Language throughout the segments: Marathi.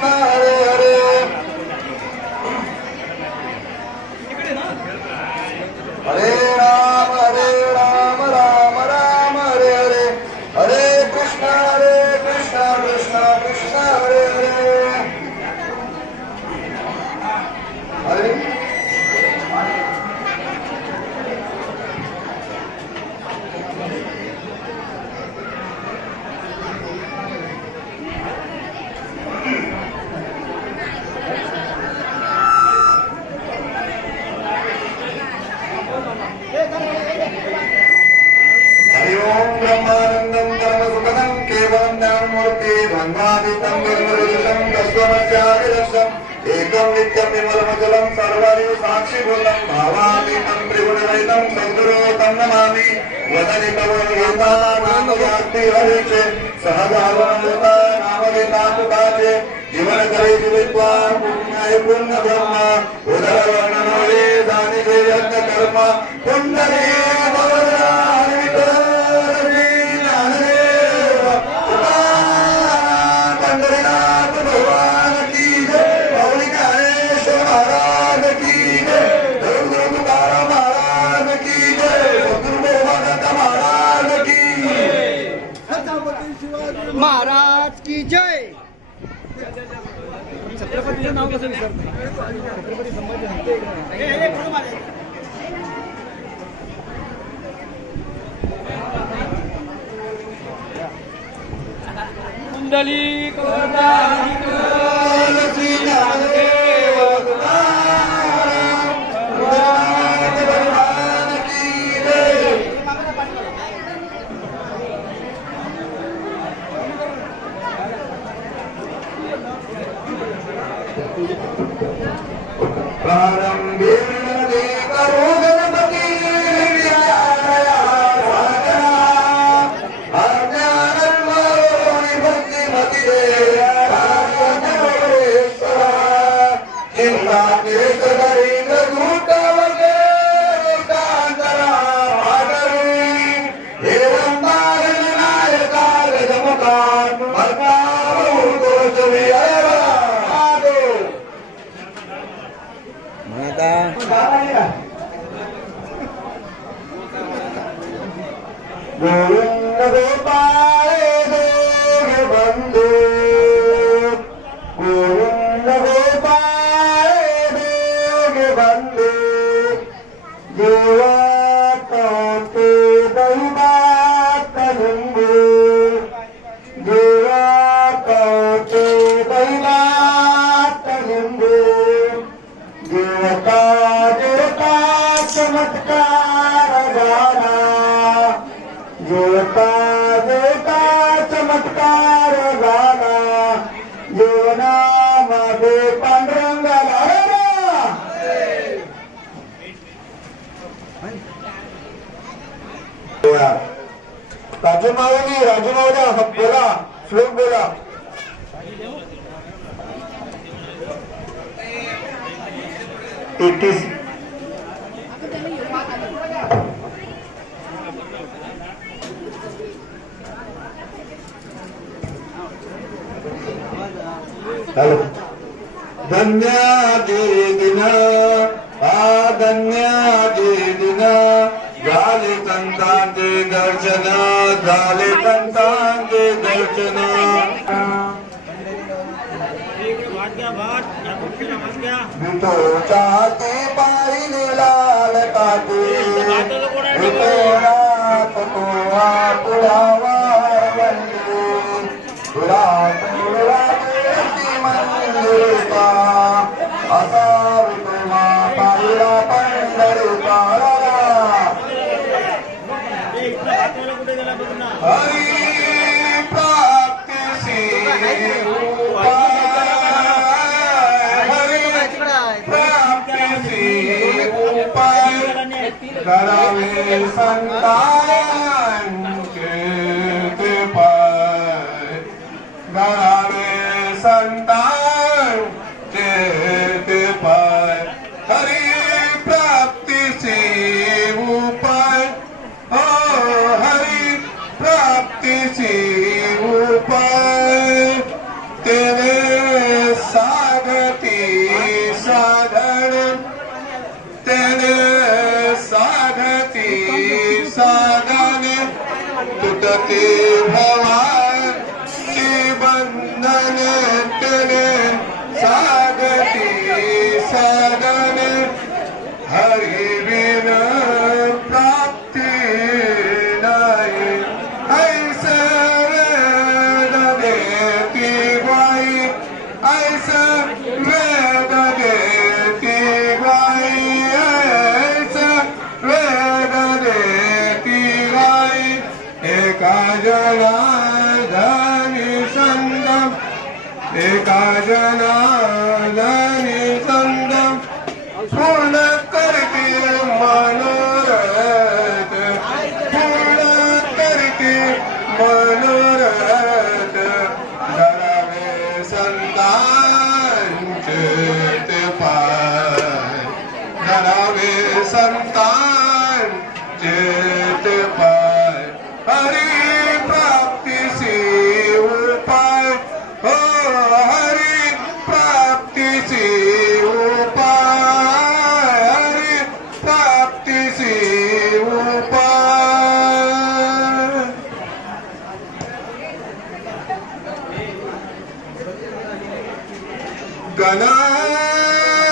Christmas. மங்காதித்தம் தஸ்வமச்சாரிதம் ஏகம் நித்யம் விமலமஜலம் சர்வரிவு சாட்சி குலம் பாவாமி தம் திரிகுணரைதம் சதுரோ தம் நமாமி. வதனி பவனாத்தி ஹரிஷே சகஜாவனமுதா நாமகிதாபுதாச்சே ஜீவன கரை ஜீவித்வா புண்ணிய புண்ண பிரம்ம உதரவர்ணனோரே தானிதே छत्रपती संभाजी कुंडली Govinda Govinda देवता देवता चमत्कार झाला जीवनामध्ये पांडुरंगाला राजू माऊली राजू बोला श्लोक बोला. एटीज हॅलो धन्याचे दिन आ धन्याचे दिन. झाले संतांचे दर्शन झाले संतांचे दर्शन. विठोच्या ते पाहिली लाल काटे विठोनाथ तो पुढावा करावे संतांचे ते पाय करावे संतांचे ਸਾਧਤੀ ਸਾਧਣ ਤਨ ਸਾਧਤੀ ਸਾਧਨ ਟੁੱਟਤੇ ਭਵਾਨ ਜੀ ਬੰਧਨ ਤਨ ਸਾਧਤੀ ਸਾਧਨ ਹਰੀ एका जनाधनी संगम एका जनाधनी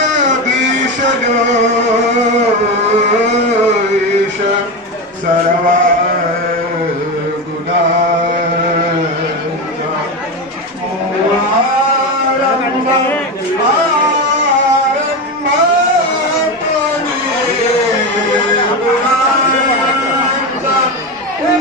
Ganadisha Doisha Sarava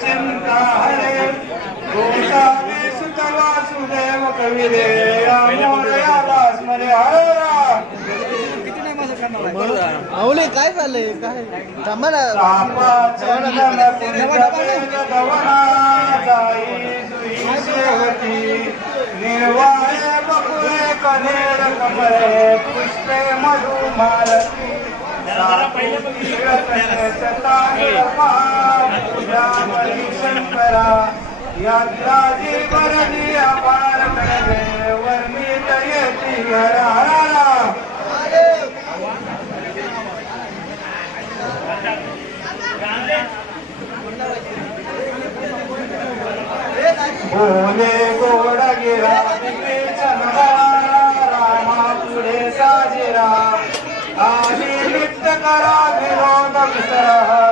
चिंता हरे गोसावी सुत वासुदेव कविरे आवले काय झालंय काय थांबा ना कमळे पुष्पे मधुमालती शंकरा यात्रा जी वरणी अपार वर्णित येती हरा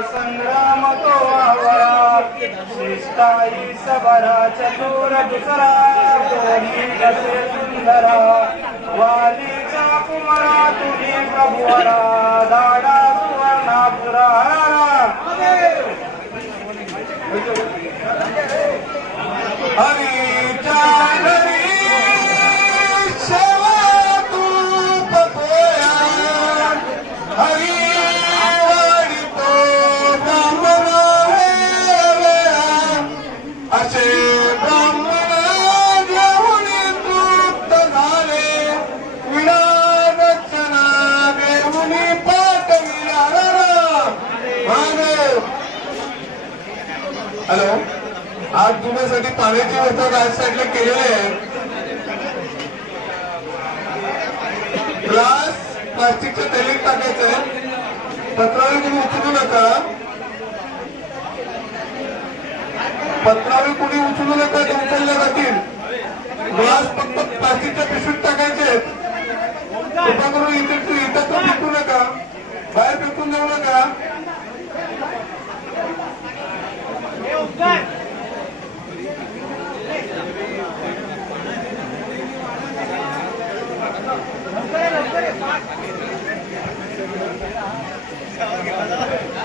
संग्रामी साड़ी गे सुंदीचा पुमराह तुंहिंजी बभुरा दादा हॅलो? आज तुमच्यासाठी पाण्याची व्यवस्था राज साईडला केलेली आहे. ग्लास प्लास्टिकच्या थैलीत टाकायचं. आहे पत्रावळी तुम्ही उचलू नका. पत्रावळी कुणी उचलू नका ते उचलल्या जातील. ग्लास फक्त प्लास्टिकच्या पिशवीत टाकायचे. कृपा करून इथे इथं फेकू नका. बाहेर फेकून जाऊ नका. 강하게 가자.